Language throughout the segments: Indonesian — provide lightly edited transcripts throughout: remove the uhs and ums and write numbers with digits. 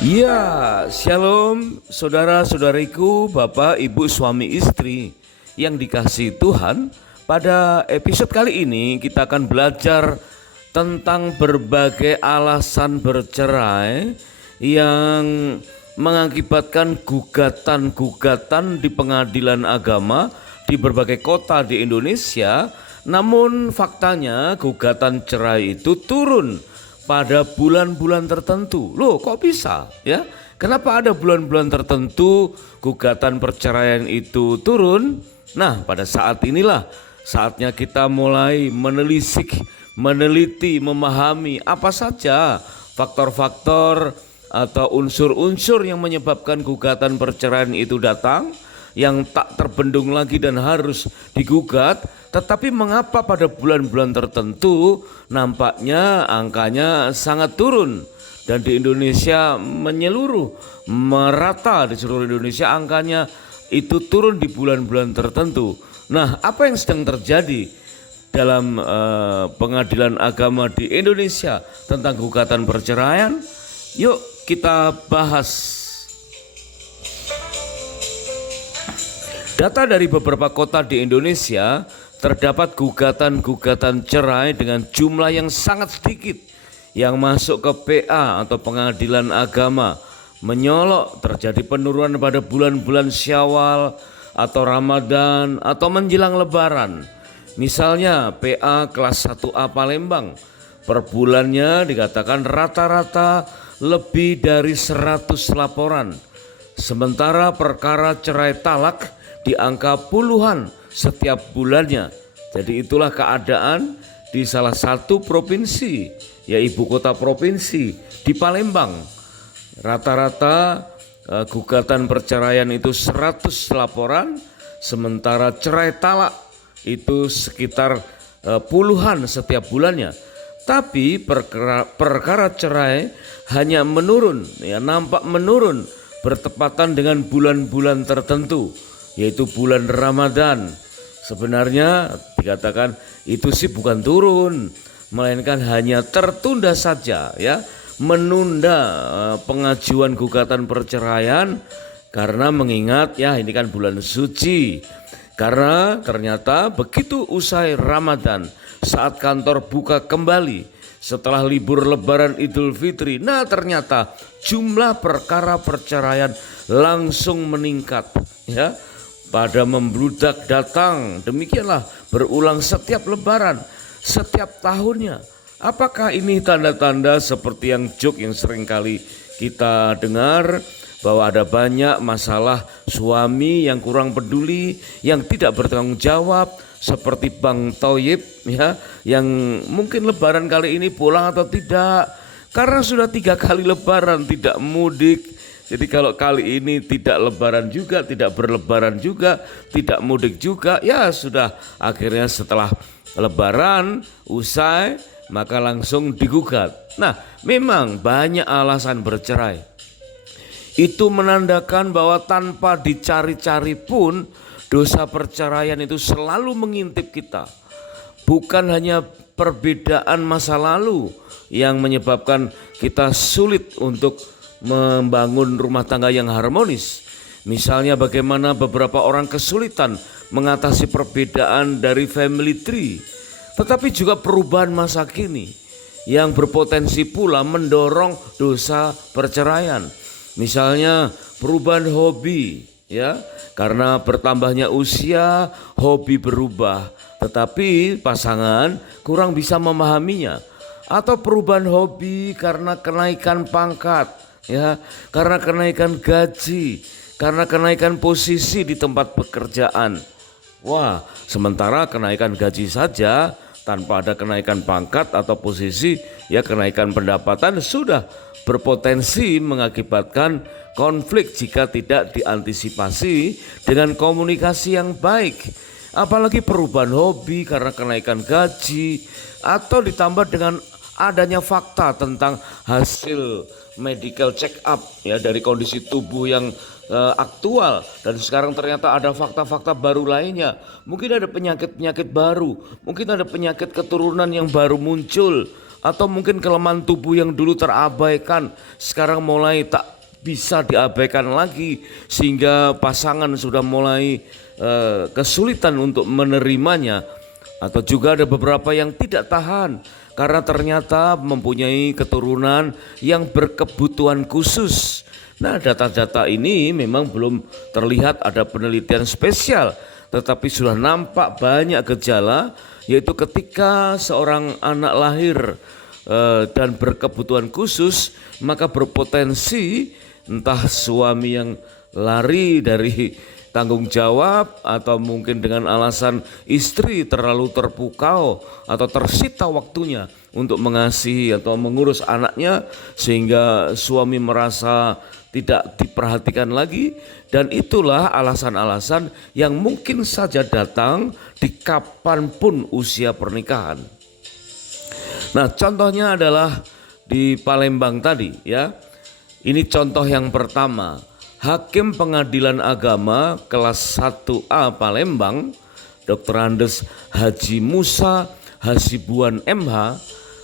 Ya, shalom saudara-saudariku, bapak, ibu, suami, istri yang dikasihi Tuhan. Pada episode kali ini kita akan belajar tentang berbagai alasan bercerai yang mengakibatkan gugatan-gugatan di pengadilan agama di berbagai kota di Indonesia. Namun faktanya gugatan cerai itu turun pada bulan-bulan tertentu. Loh, kok bisa ya? Kenapa ada bulan-bulan tertentu gugatan perceraian itu turun? Nah, pada saat inilah saatnya kita mulai menelisik, meneliti, memahami apa saja faktor-faktor atau unsur-unsur yang menyebabkan gugatan perceraian itu datang, yang tak terbendung lagi dan harus digugat. Tetapi mengapa pada bulan-bulan tertentu nampaknya angkanya sangat turun, dan di Indonesia menyeluruh, merata di seluruh Indonesia angkanya itu turun di bulan-bulan tertentu. Nah, apa yang sedang terjadi dalam pengadilan agama di Indonesia tentang gugatan perceraian? Yuk kita bahas. Data dari beberapa kota di Indonesia, terdapat gugatan-gugatan cerai dengan jumlah yang sangat sedikit yang masuk ke PA atau pengadilan agama. Menyolok terjadi penurunan pada bulan-bulan Syawal atau Ramadan atau menjelang Lebaran. Misalnya PA kelas 1A Palembang, per bulannya dikatakan rata-rata lebih dari 100 laporan. Sementara perkara cerai talak di angka puluhan setiap bulannya. Jadi itulah keadaan di salah satu provinsi, ya ibu kota provinsi di Palembang. Rata-rata gugatan perceraian itu 100 laporan, sementara cerai talak itu sekitar puluhan setiap bulannya. Tapi perkara cerai hanya menurun, ya nampak menurun bertepatan dengan bulan-bulan tertentu, yaitu bulan Ramadan. Sebenarnya dikatakan itu sih bukan turun, melainkan hanya tertunda saja, ya, menunda pengajuan gugatan perceraian karena mengingat ya ini kan bulan suci. Karena ternyata begitu usai Ramadan, saat kantor buka kembali setelah libur Lebaran Idul Fitri, nah ternyata jumlah perkara perceraian langsung meningkat, ya, pada membludak datang. Demikianlah berulang setiap Lebaran, setiap tahunnya. Apakah ini tanda-tanda seperti yang joke yang sering kali kita dengar, bahwa ada banyak masalah suami yang kurang peduli, yang tidak bertanggung jawab, seperti Bang Toyib, ya, yang mungkin Lebaran kali ini pulang atau tidak, karena sudah 3 kali Lebaran tidak mudik. Jadi kalau kali ini tidak Lebaran juga, tidak berlebaran juga, tidak mudik juga, ya sudah, akhirnya setelah Lebaran usai maka langsung digugat. Nah, memang banyak alasan bercerai. Itu menandakan bahwa tanpa dicari-cari pun dosa perceraian itu selalu mengintip kita. Bukan hanya perbedaan masa lalu yang menyebabkan kita sulit untuk membangun rumah tangga yang harmonis. Misalnya bagaimana beberapa orang kesulitan mengatasi perbedaan dari family tree, tetapi juga perubahan masa kini yang berpotensi pula mendorong dosa perceraian. Misalnya perubahan hobi, ya, karena bertambahnya usia hobi berubah, tetapi pasangan kurang bisa memahaminya. Atau perubahan hobi karena kenaikan pangkat, ya, karena kenaikan gaji, karena kenaikan posisi di tempat pekerjaan. Wah, sementara kenaikan gaji saja tanpa ada kenaikan pangkat atau posisi, ya kenaikan pendapatan sudah berpotensi mengakibatkan konflik jika tidak diantisipasi dengan komunikasi yang baik. Apalagi perubahan hobi karena kenaikan gaji, atau ditambah dengan adanya fakta tentang hasil medical check up, ya, dari kondisi tubuh yang aktual, dan sekarang ternyata ada fakta-fakta baru lainnya. Mungkin ada penyakit-penyakit baru, mungkin ada penyakit keturunan yang baru muncul, atau mungkin kelemahan tubuh yang dulu terabaikan sekarang mulai tak bisa diabaikan lagi, sehingga pasangan sudah mulai kesulitan untuk menerimanya. Atau juga ada beberapa yang tidak tahan karena ternyata mempunyai keturunan yang berkebutuhan khusus. Nah, data-data ini memang belum terlihat ada penelitian spesial, tetapi sudah nampak banyak gejala, yaitu ketika seorang anak lahir dan berkebutuhan khusus, maka berpotensi entah suami yang lari dari tanggung jawab, atau mungkin dengan alasan istri terlalu terpukau atau tersita waktunya untuk mengasihi atau mengurus anaknya, sehingga suami merasa tidak diperhatikan lagi. Dan itulah alasan-alasan yang mungkin saja datang di kapanpun usia pernikahan. Nah, contohnya adalah di Palembang tadi ya. Ini contoh yang pertama. Hakim Pengadilan Agama kelas 1A Palembang, Dr. Andes Haji Musa Hasibuan MH,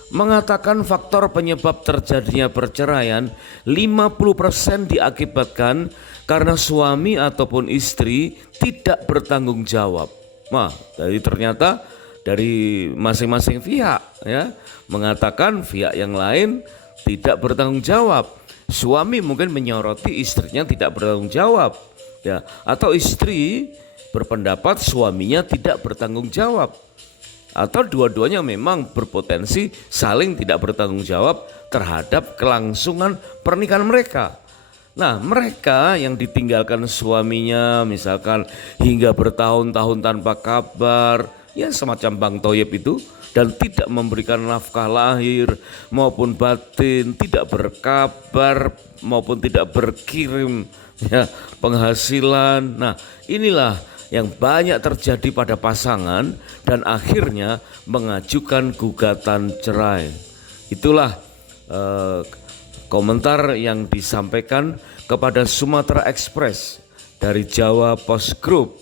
mengatakan faktor penyebab terjadinya perceraian 50% diakibatkan karena suami ataupun istri tidak bertanggung jawab. Nah, jadi ternyata dari masing-masing pihak ya mengatakan pihak yang lain tidak bertanggung jawab. Suami mungkin menyoroti istrinya tidak bertanggung jawab ya, atau istri berpendapat suaminya tidak bertanggung jawab, atau dua-duanya memang berpotensi saling tidak bertanggung jawab terhadap kelangsungan pernikahan mereka. Nah, mereka yang ditinggalkan suaminya misalkan hingga bertahun-tahun tanpa kabar, ya semacam Bang Toyib itu, dan tidak memberikan nafkah lahir maupun batin, tidak berkabar maupun tidak berkirim ya penghasilan. Nah, inilah yang banyak terjadi pada pasangan dan akhirnya mengajukan gugatan cerai. Itulah komentar yang disampaikan kepada Sumatera Express dari Jawa Post Group.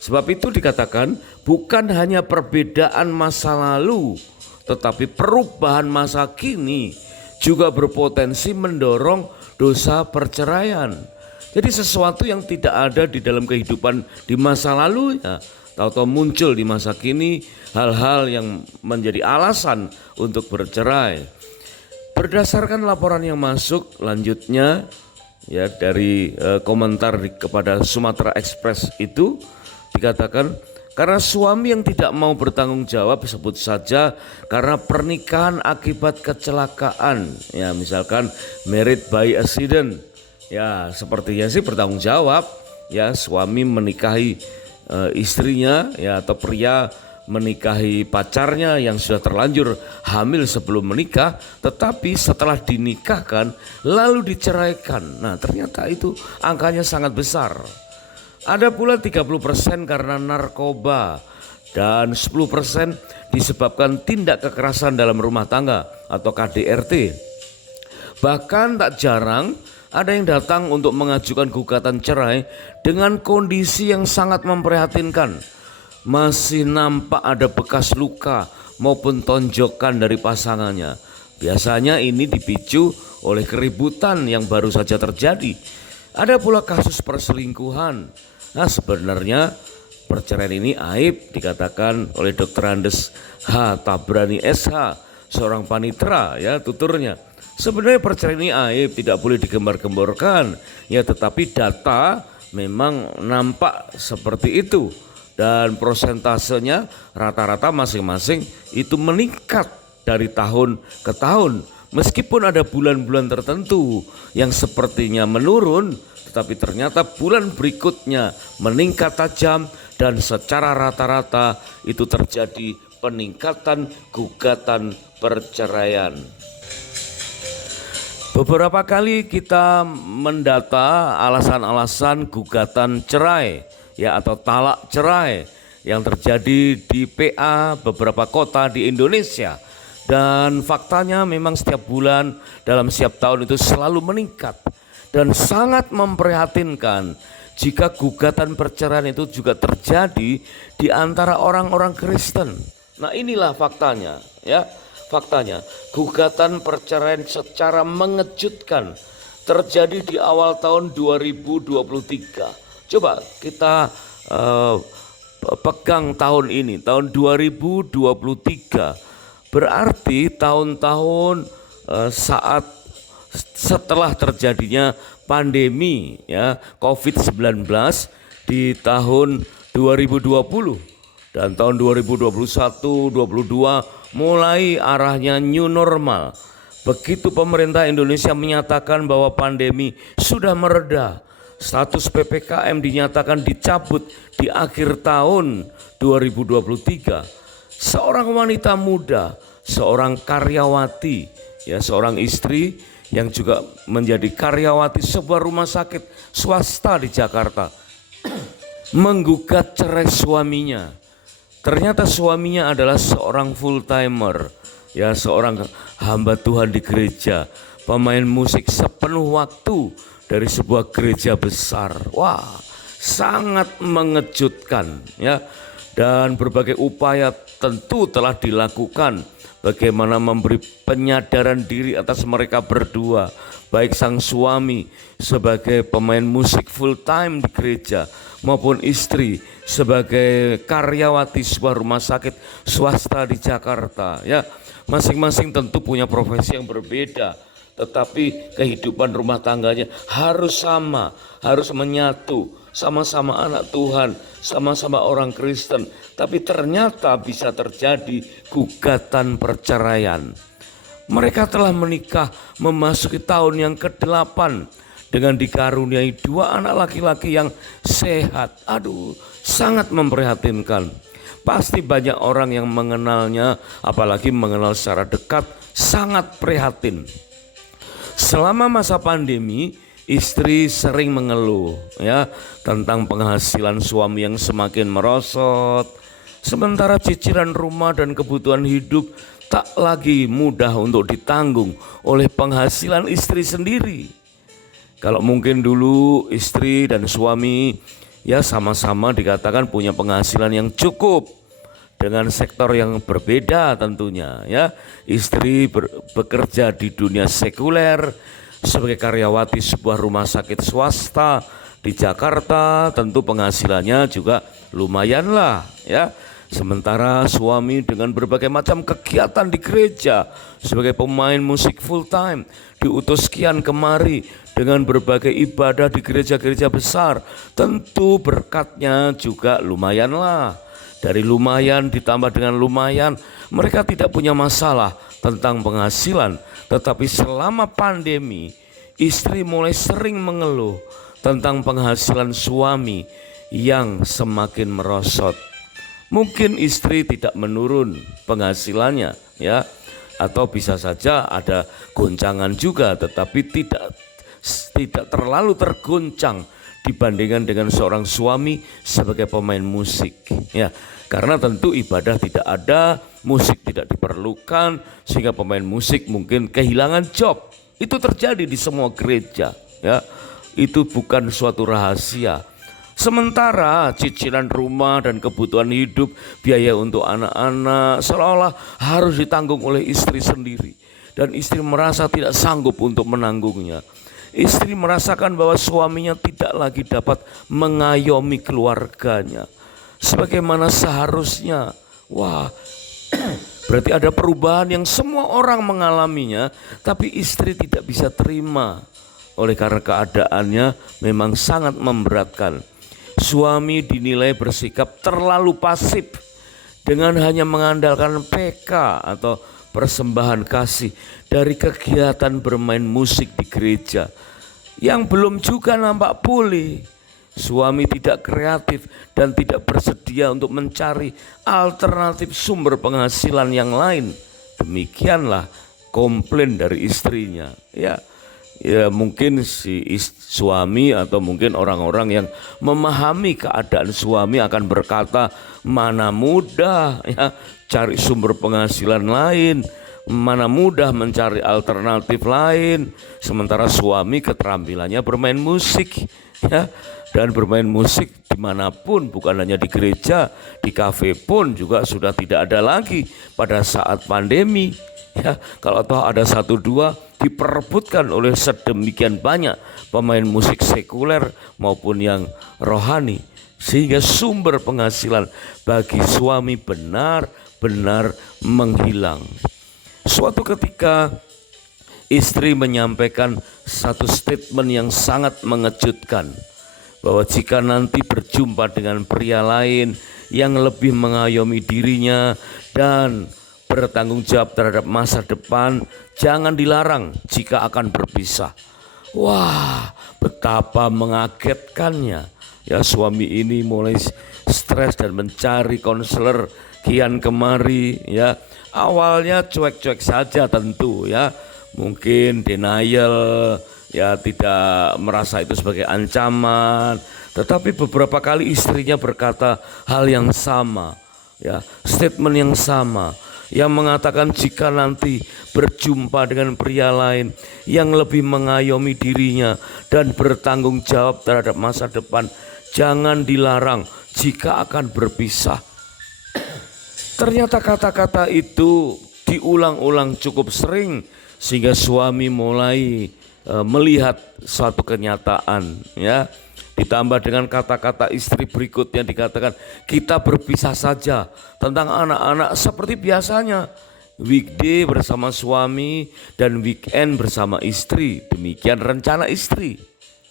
Sebab itu dikatakan bukan hanya perbedaan masa lalu, tetapi perubahan masa kini juga berpotensi mendorong dosa perceraian. Jadi sesuatu yang tidak ada di dalam kehidupan di masa lalu ya, tahu-tahu muncul di masa kini, hal-hal yang menjadi alasan untuk bercerai. Berdasarkan laporan yang masuk lanjutnya ya dari komentar kepada Sumatera Express itu, dikatakan karena suami yang tidak mau bertanggung jawab, sebut saja karena pernikahan akibat kecelakaan ya, misalkan married by accident ya, sepertinya sih bertanggung jawab ya, suami menikahi istrinya ya, atau pria menikahi pacarnya yang sudah terlanjur hamil sebelum menikah, tetapi setelah dinikahkan lalu diceraikan. Nah, ternyata itu angkanya sangat besar. Ada pula 30% karena narkoba dan 10% disebabkan tindak kekerasan dalam rumah tangga atau KDRT. Bahkan tak jarang ada yang datang untuk mengajukan gugatan cerai dengan kondisi yang sangat memprihatinkan. Masih nampak ada bekas luka maupun tonjokan dari pasangannya. Biasanya ini dipicu oleh keributan yang baru saja terjadi. Ada pula kasus perselingkuhan. Nah, sebenarnya perceraian ini aib dikatakan oleh Dr. Andes H. Tabrani SH, seorang panitera ya tuturnya. Sebenarnya perceraian ini aib, tidak boleh digembar-gemborkan ya, tetapi data memang nampak seperti itu dan prosentasenya rata-rata masing-masing itu meningkat dari tahun ke tahun. Meskipun ada bulan-bulan tertentu yang sepertinya menurun, tetapi ternyata bulan berikutnya meningkat tajam dan secara rata-rata itu terjadi peningkatan gugatan perceraian. Beberapa kali kita mendata alasan-alasan gugatan cerai ya, atau talak cerai yang terjadi di PA beberapa kota di Indonesia. Dan faktanya memang setiap bulan dalam setiap tahun itu selalu meningkat. Dan sangat memprihatinkan jika gugatan perceraian itu juga terjadi di antara orang-orang Kristen. Nah, inilah faktanya ya. faktanya gugatan perceraian secara mengejutkan terjadi di awal tahun 2023. Coba kita pegang tahun ini, tahun 2023. Berarti tahun-tahun saat setelah terjadinya pandemi ya COVID-19 di tahun 2020 dan tahun 2021, 2022 mulai arahnya new normal. Begitu pemerintah Indonesia menyatakan bahwa pandemi sudah mereda, status PPKM dinyatakan dicabut di akhir tahun 2023. Seorang wanita muda, seorang karyawati, ya seorang istri yang juga menjadi karyawati sebuah rumah sakit swasta di Jakarta, menggugat cerai suaminya. Ternyata suaminya adalah seorang full timer, ya seorang hamba Tuhan di gereja, pemain musik sepenuh waktu dari sebuah gereja besar. Wah, sangat mengejutkan ya. Dan berbagai upaya tentu telah dilakukan bagaimana memberi penyadaran diri atas mereka berdua, baik sang suami sebagai pemain musik full time di gereja maupun istri sebagai karyawati sebuah rumah sakit swasta di Jakarta ya. Masing-masing tentu punya profesi yang berbeda, tetapi kehidupan rumah tangganya harus sama, harus menyatu, sama-sama anak Tuhan, sama-sama orang Kristen. Tapi ternyata bisa terjadi gugatan perceraian. Mereka telah menikah memasuki tahun yang ke-8 dengan dikaruniai 2 anak laki-laki yang sehat. Aduh, sangat memprihatinkan. Pasti banyak orang yang mengenalnya, apalagi mengenal secara dekat, sangat prihatin. Selama masa pandemi, istri sering mengeluh ya tentang penghasilan suami yang semakin merosot, sementara cicilan rumah dan kebutuhan hidup tak lagi mudah untuk ditanggung oleh penghasilan istri sendiri. Kalau mungkin dulu istri dan suami ya sama-sama dikatakan punya penghasilan yang cukup dengan sektor yang berbeda tentunya ya. Istri bekerja di dunia sekuler sebagai karyawati sebuah rumah sakit swasta di Jakarta, tentu penghasilannya juga lumayan lah ya. Sementara suami dengan berbagai macam kegiatan di gereja sebagai pemain musik full time, diutus kian kemari dengan berbagai ibadah di gereja-gereja besar, tentu berkatnya juga lumayan lah. Dari lumayan ditambah dengan lumayan, mereka tidak punya masalah tentang penghasilan. Tetapi selama pandemi, istri mulai sering mengeluh tentang penghasilan suami yang semakin merosot. Mungkin istri tidak menurun penghasilannya ya, atau bisa saja ada goncangan juga, tetapi tidak terlalu tergoncang dibandingkan dengan seorang suami sebagai pemain musik ya. Karena tentu ibadah tidak ada, musik tidak diperlukan, sehingga pemain musik mungkin kehilangan job. Itu terjadi di semua gereja ya. Itu bukan suatu rahasia. Sementara cicilan rumah dan kebutuhan hidup, biaya untuk anak-anak seolah-olah harus ditanggung oleh istri sendiri. Dan istri merasa tidak sanggup untuk menanggungnya. Istri merasakan bahwa suaminya tidak lagi dapat mengayomi keluarganya sebagaimana seharusnya. Wah, berarti ada perubahan yang semua orang mengalaminya, tapi istri tidak bisa terima oleh karena keadaannya memang sangat memberatkan. Suami dinilai bersikap terlalu pasif dengan hanya mengandalkan PK atau persembahan kasih dari kegiatan bermain musik di gereja yang belum juga nampak pulih. Suami tidak kreatif dan tidak bersedia untuk mencari alternatif sumber penghasilan yang lain. Demikianlah komplain dari istrinya ya. Ya mungkin si suami atau mungkin orang-orang yang memahami keadaan suami akan berkata, mana mudah ya cari sumber penghasilan lain. mana mudah mencari alternatif lain, sementara suami keterampilannya bermain musik, ya, dan bermain musik dimanapun, bukan hanya di gereja, di kafe pun juga sudah tidak ada lagi pada saat pandemi. Ya, kalau toh ada satu dua diperebutkan oleh sedemikian banyak pemain musik sekuler maupun yang rohani, sehingga sumber penghasilan bagi suami benar-benar menghilang. Suatu ketika istri menyampaikan satu statement yang sangat mengejutkan, bahwa jika nanti berjumpa dengan pria lain yang lebih mengayomi dirinya dan bertanggung jawab terhadap masa depan, jangan dilarang jika akan berpisah. Wah, betapa mengagetkannya. Ya, suami ini mulai stres dan mencari konselor kian kemari, ya. Awalnya cuek-cuek saja tentu, ya. Mungkin denial, ya, tidak merasa itu sebagai ancaman. Tetapi beberapa kali istrinya berkata hal yang sama, ya, statement yang sama, yang mengatakan jika nanti berjumpa dengan pria lain yang lebih mengayomi dirinya dan bertanggung jawab terhadap masa depan, jangan dilarang jika akan berpisah. Ternyata kata-kata itu diulang-ulang cukup sering sehingga suami mulai melihat suatu kenyataan, ya. Ditambah dengan kata-kata istri berikutnya dikatakan, kita berpisah saja tentang anak-anak seperti biasanya. Weekday bersama suami dan weekend bersama istri. Demikian rencana istri.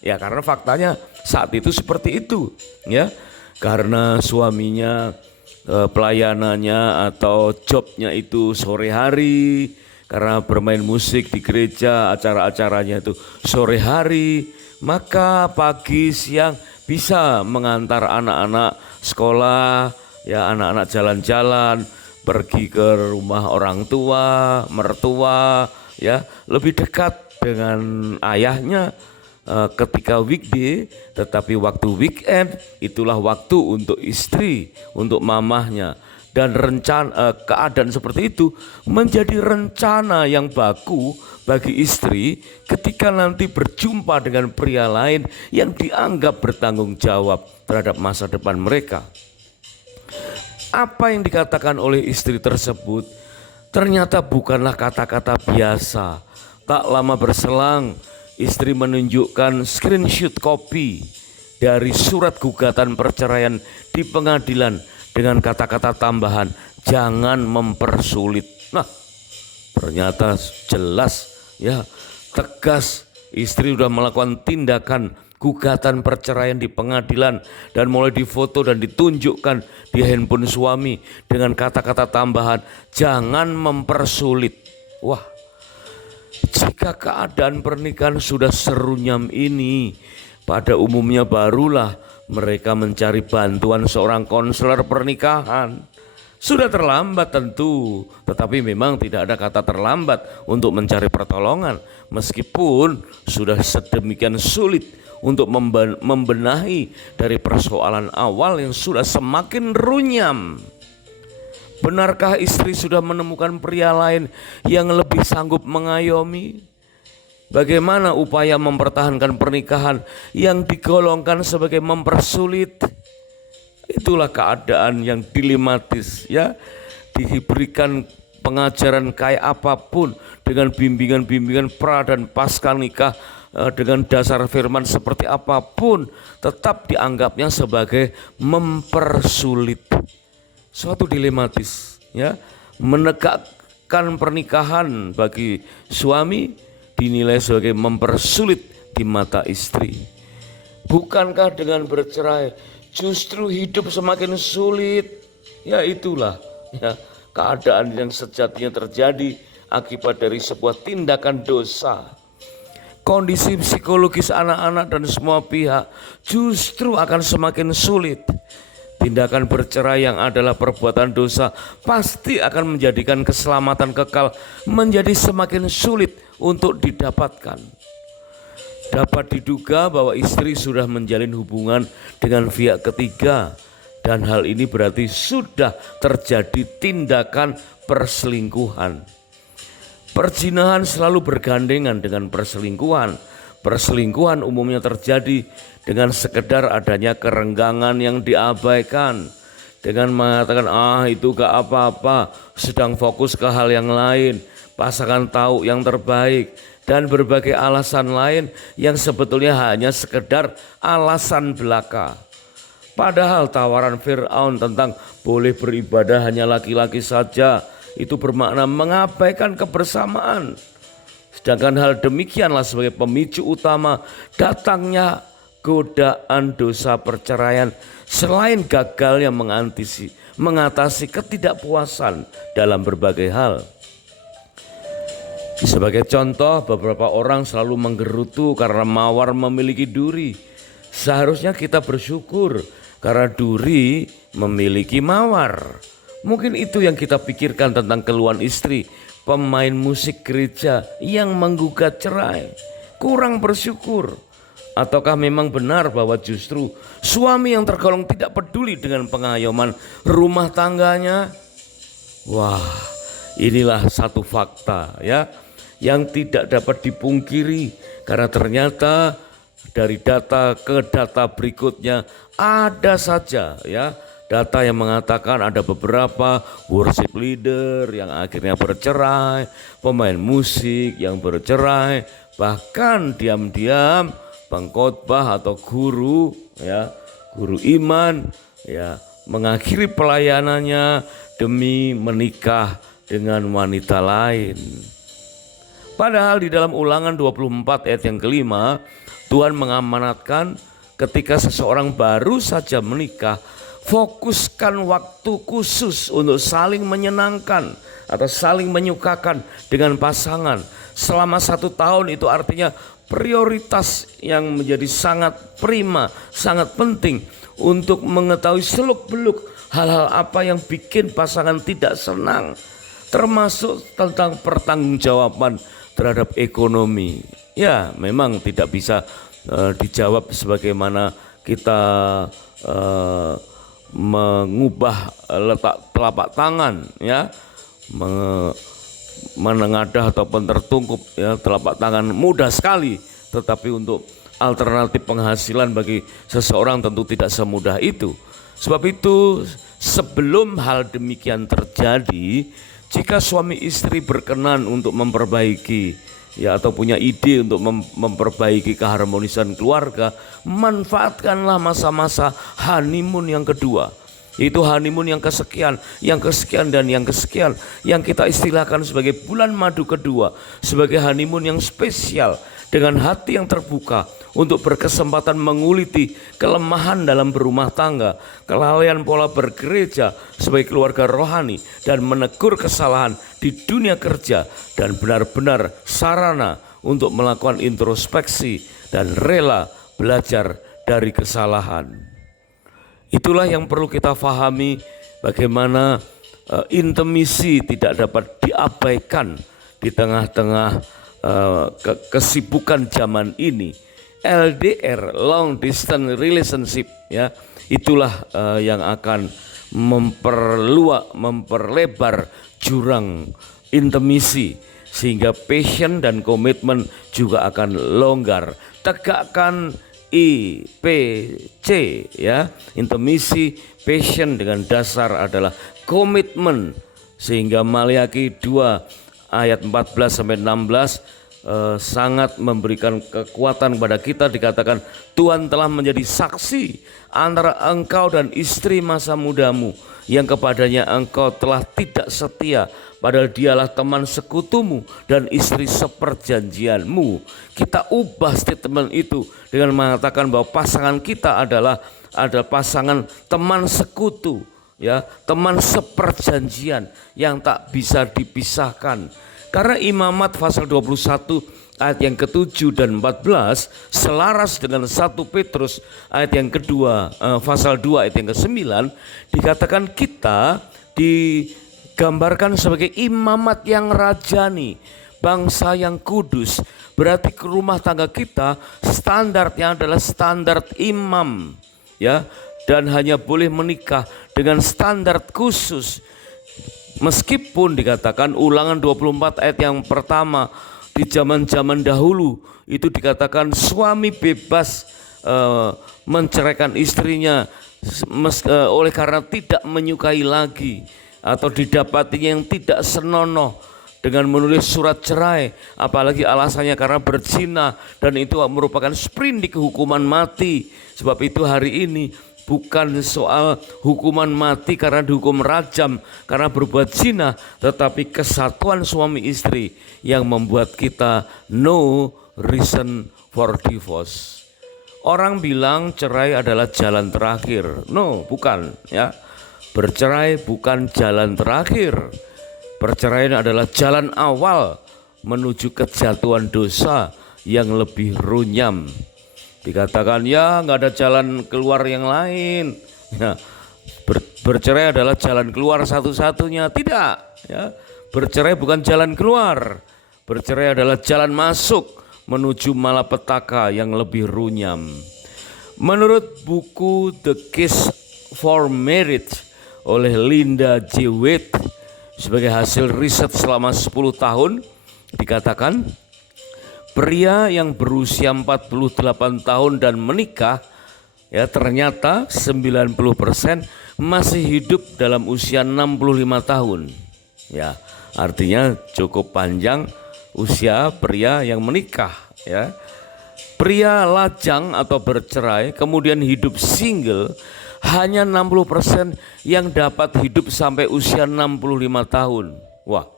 Ya, karena faktanya saat itu seperti itu, ya. Karena suaminya pelayanannya atau jobnya itu sore hari, karena bermain musik di gereja, acara-acaranya itu sore hari, maka pagi siang bisa mengantar anak-anak sekolah, ya, anak-anak jalan-jalan, pergi ke rumah orang tua, mertua, ya, lebih dekat dengan ayahnya ketika weekday. Tetapi waktu weekend itulah waktu untuk istri, untuk mamahnya. Dan keadaan seperti itu menjadi rencana yang baku bagi istri ketika nanti berjumpa dengan pria lain yang dianggap bertanggung jawab terhadap masa depan mereka. Apa yang dikatakan oleh istri tersebut ternyata bukanlah kata-kata biasa. Tak lama berselang, istri menunjukkan screenshot copy dari surat gugatan perceraian di pengadilan dengan kata-kata tambahan, jangan mempersulit. Nah, ternyata jelas, ya, tegas, istri sudah melakukan tindakan gugatan perceraian di pengadilan dan mulai difoto dan ditunjukkan di handphone suami dengan kata-kata tambahan, jangan mempersulit. Wah, jika keadaan pernikahan sudah serunyam ini, pada umumnya barulah mereka mencari bantuan seorang konselor pernikahan. Sudah terlambat tentu, tetapi memang tidak ada kata terlambat untuk mencari pertolongan. Meskipun sudah sedemikian sulit untuk membenahi dari persoalan awal yang sudah semakin runyam. Benarkah istri sudah menemukan pria lain yang lebih sanggup mengayomi? Bagaimana upaya mempertahankan pernikahan yang digolongkan sebagai mempersulit? Itulah keadaan yang dilematis, ya. Diberikan pengajaran kayak apapun dengan bimbingan-bimbingan pra dan pasca nikah, dengan dasar firman seperti apapun, tetap dianggapnya sebagai mempersulit. Suatu dilematis, ya. Menegakkan pernikahan bagi suami dinilai sebagai mempersulit di mata istri. Bukankah dengan bercerai justru hidup semakin sulit? Ya, itulah, ya, keadaan yang sejatinya terjadi akibat dari sebuah tindakan dosa. Kondisi psikologis anak-anak dan semua pihak justru akan semakin sulit. Tindakan bercerai yang adalah perbuatan dosa pasti akan menjadikan keselamatan kekal menjadi semakin sulit untuk didapatkan. Dapat diduga bahwa istri sudah menjalin hubungan dengan pihak ketiga, dan hal ini berarti sudah terjadi tindakan perselingkuhan. Perzinahan selalu bergandengan dengan perselingkuhan. Perselingkuhan umumnya terjadi dengan sekedar adanya kerenggangan yang diabaikan. Dengan mengatakan, itu gak apa-apa, sedang fokus ke hal yang lain. Pasangan tahu yang terbaik. Dan berbagai alasan lain yang sebetulnya hanya sekedar alasan belaka. Padahal tawaran Fir'aun tentang boleh beribadah hanya laki-laki saja, itu bermakna mengabaikan kebersamaan. Sedangkan hal demikianlah sebagai pemicu utama datangnya godaan dosa perceraian, selain gagalnya mengatasi ketidakpuasan dalam berbagai hal. Sebagai contoh, beberapa orang selalu menggerutu karena mawar memiliki duri. Seharusnya kita bersyukur karena duri memiliki mawar. Mungkin itu yang kita pikirkan tentang keluhan istri pemain musik gereja yang menggugat cerai. Kurang bersyukur. Ataukah memang benar bahwa justru suami yang tergolong tidak peduli dengan pengayoman rumah tangganya? Wah, inilah satu fakta ya, yang tidak dapat dipungkiri, karena ternyata dari data ke data berikutnya ada saja ya data yang mengatakan ada beberapa worship leader yang akhirnya bercerai, pemain musik yang bercerai, bahkan diam-diam pengkhotbah atau guru ya, guru iman ya, mengakhiri pelayanannya demi menikah dengan wanita lain. Padahal di dalam Ulangan 24 ayat yang kelima, Tuhan mengamanatkan ketika seseorang baru saja menikah, fokuskan waktu khusus untuk saling menyenangkan atau saling menyukakan dengan pasangan. Selama 1 tahun itu artinya prioritas yang menjadi sangat prima, sangat penting untuk mengetahui seluk-beluk hal-hal apa yang bikin pasangan tidak senang, termasuk tentang pertanggungjawaban terhadap ekonomi. Ya, memang tidak bisa dijawab sebagaimana kita mengubah letak telapak tangan ya, menengadah ataupun tertungkup ya, telapak tangan mudah sekali, tetapi untuk alternatif penghasilan bagi seseorang tentu tidak semudah itu. Sebab itu sebelum hal demikian terjadi, jika suami istri berkenan untuk memperbaiki ya, atau punya ide untuk memperbaiki keharmonisan keluarga, manfaatkanlah masa-masa honeymoon yang kedua. Itu honeymoon yang kesekian, dan yang kesekian, yang kita istilahkan sebagai bulan madu kedua, sebagai honeymoon yang spesial, dengan hati yang terbuka untuk berkesempatan menguliti kelemahan dalam berumah tangga, kelalaian pola bergereja sebagai keluarga rohani, dan menegur kesalahan di dunia kerja, dan benar-benar sarana untuk melakukan introspeksi dan rela belajar dari kesalahan. Itulah yang perlu kita pahami, bagaimana intimisi tidak dapat diabaikan di tengah-tengah kesibukan zaman ini. LDR, long distance relationship ya, itulah yang akan memperlebar jurang intimisi, sehingga passion dan komitmen juga akan longgar. Tegakkan IPC ya, intimisi, passion dengan dasar adalah komitmen, sehingga Maliaki 2 ayat 14 sampai 16 sangat memberikan kekuatan kepada kita. Dikatakan, Tuhan telah menjadi saksi antara engkau dan istri masa mudamu yang kepadanya engkau telah tidak setia, padahal dialah teman sekutumu dan istri seperjanjianmu. Kita ubah statement itu dengan mengatakan bahwa pasangan kita adalah pasangan teman sekutu ya, teman seperjanjian yang tak bisa dipisahkan. Karena Imamat pasal 21 ayat yang ke-7 dan 14 selaras dengan 1 Petrus ayat yang kedua, pasal 2 ayat yang ke-9, dikatakan kita digambarkan sebagai imamat yang rajani, bangsa yang kudus. Berarti ke rumah tangga kita standarnya adalah standar imam ya, dan hanya boleh menikah dengan standar khusus Meskipun dikatakan Ulangan 24 ayat yang pertama, di zaman-zaman dahulu itu dikatakan suami bebas menceraikan istrinya oleh karena tidak menyukai lagi atau didapatinya yang tidak senonoh dengan menulis surat cerai, apalagi alasannya karena berzina, dan itu merupakan sprindik hukuman mati. Sebab itu hari ini bukan soal hukuman mati karena dihukum rajam karena berbuat zina, tetapi kesatuan suami istri yang membuat kita no reason for divorce. Orang bilang cerai adalah jalan terakhir. No, bukan ya. Bercerai bukan jalan terakhir. Perceraian adalah jalan awal menuju kejatuhan dosa yang lebih runyam. Dikatakan ya nggak ada jalan keluar yang lain. Ya, bercerai adalah jalan keluar satu-satunya. Tidak. Ya, bercerai bukan jalan keluar. Bercerai adalah jalan masuk menuju malapetaka yang lebih runyam. Menurut buku The Case for Marriage oleh Linda J. Waite, sebagai hasil riset selama 10 tahun, dikatakan pria yang berusia 48 tahun dan menikah ya ternyata 90% masih hidup dalam usia 65 tahun. Ya, artinya cukup panjang usia pria yang menikah ya. Pria lajang atau bercerai kemudian hidup single hanya 60% yang dapat hidup sampai usia 65 tahun. Wah,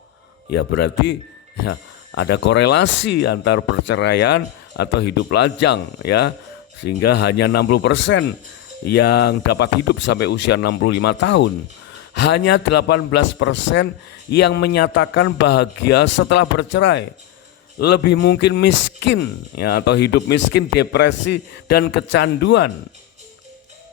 ya berarti ya, ada korelasi antar perceraian atau hidup lajang ya, sehingga hanya 60% yang dapat hidup sampai usia 65 tahun. Hanya 18% yang menyatakan bahagia setelah bercerai. Lebih mungkin miskin ya, atau hidup miskin, depresi dan kecanduan.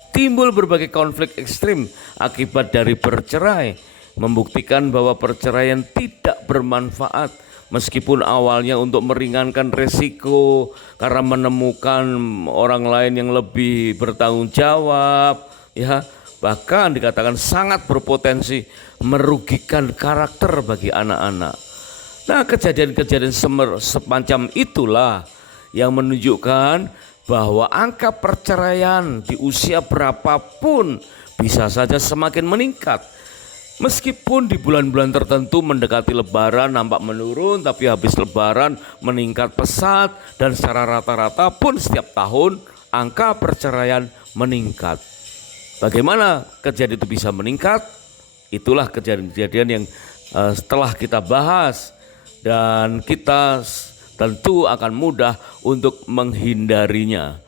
Timbul berbagai konflik ekstrim akibat dari bercerai, membuktikan bahwa perceraian tidak bermanfaat meskipun awalnya untuk meringankan resiko karena menemukan orang lain yang lebih bertanggung jawab ya. Bahkan dikatakan sangat berpotensi merugikan karakter bagi anak-anak. Nah, kejadian-kejadian semacam itulah yang menunjukkan bahwa angka perceraian di usia berapapun bisa saja semakin meningkat. Meskipun di bulan-bulan tertentu mendekati lebaran nampak menurun, tapi habis lebaran meningkat pesat, dan secara rata-rata pun setiap tahun angka perceraian meningkat. Bagaimana kejadian itu bisa meningkat? Itulah kejadian-kejadian yang setelah kita bahas, dan kita tentu akan mudah untuk menghindarinya.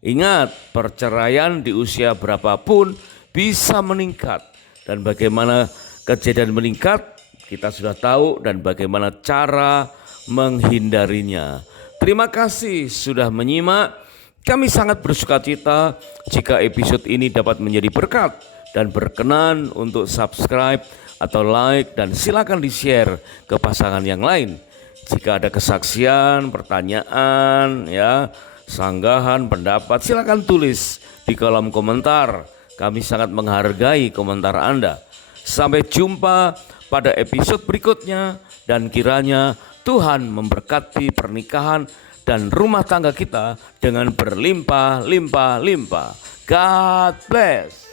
Ingat, perceraian di usia berapapun bisa meningkat, dan bagaimana kejadian meningkat kita sudah tahu, dan bagaimana cara menghindarinya. Terima kasih sudah menyimak. Kami sangat bersukacita jika episode ini dapat menjadi berkat dan berkenan untuk subscribe atau like, dan silakan di-share ke pasangan yang lain. Jika ada kesaksian, pertanyaan, ya, sanggahan, pendapat, silakan tulis di kolom komentar. Kami sangat menghargai komentar Anda. Sampai jumpa pada episode berikutnya, dan kiranya Tuhan memberkati pernikahan dan rumah tangga kita dengan berlimpah-limpah-limpah. God bless.